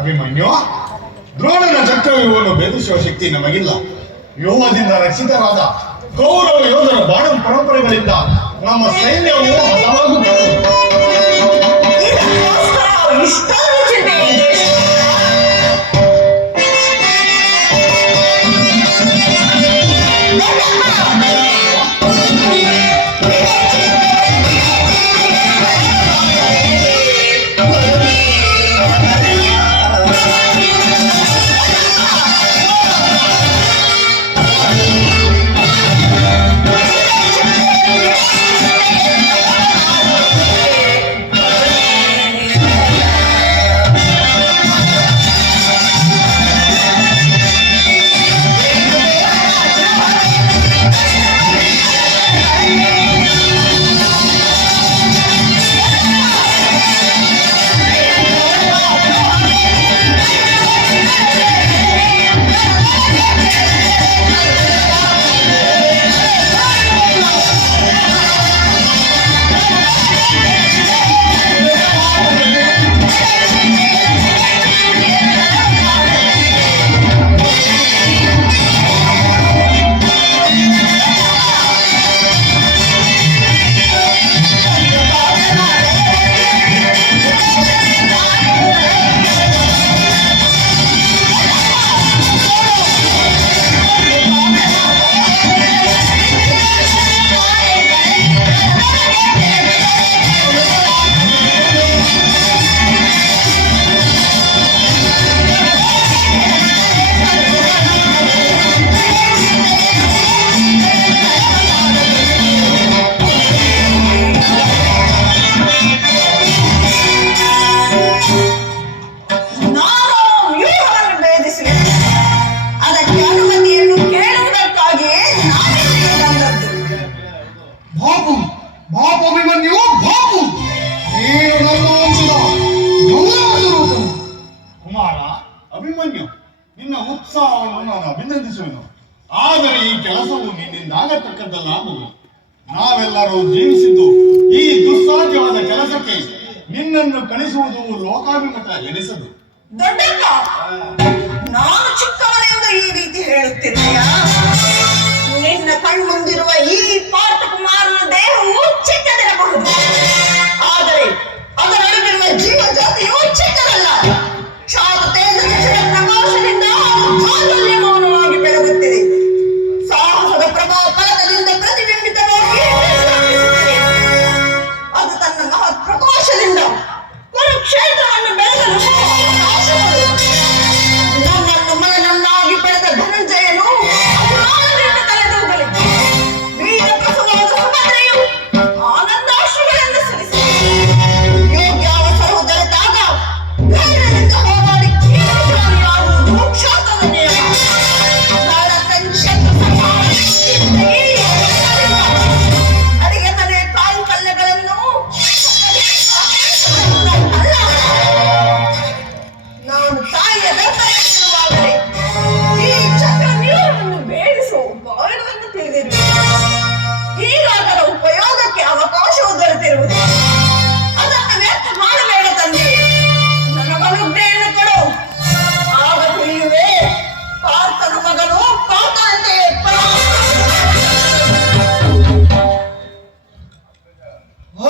ಅಭಿಮನ್ಯು, ದ್ರೋಣನ ಚಕ್ರವ್ಯೂಹವನ್ನು ಭೇದಿಸುವ ಶಕ್ತಿ ನಮಗಿಲ್ಲ. ವ್ಯೂಹದಿಂದ ರಕ್ಷಿತರಾದ ಕೌರವ ಯೋಧರ ಬಾಣ ಪರಂಪರೆಗಳಿಂದ ನಮ್ಮ ಸೈನ್ಯವು ಹತವಾಗುತ್ತದೆ. ಅಭಿಮನ್ಯು, ನಿನ್ನ ಉತ್ಸಾಹವನ್ನು ನಾನು ಅಭಿನಂದಿಸುವೆನು. ಆದರೆ ಈ ಕೆಲಸವು ನಿನ್ನಿಂದ ಆಗತಕ್ಕದ್ದಲ್ಲ. ನಾವೆಲ್ಲರೂ ಜೀವಿಸಿದ್ದು ಈ ದುಸ್ಸಾಧ್ಯವಾದ ಕೆಲಸಕ್ಕೆ ನಿನ್ನನ್ನು ಕಳಿಸುವುದು ಲೋಕಾಭಿಮತ ಎನಿಸದು. ದೊಡ್ಡಪ್ಪ, ನಾನು ಚಿಕ್ಕವನೆಂದು ಈ ರೀತಿ ಹೇಳುತ್ತಿದ್ದೀಯಾ? ನಿನ್ನ ಕಣ್ಮುಂದಿರುವ ಈ ಪಾರ್ಥ ಕುಮಾರನ ದೇಹವು ಚಿಕ್ಕದಿರಬಹುದು, ಆದರೆ ಅದರೊಳಗಿರುವ ಜೀವ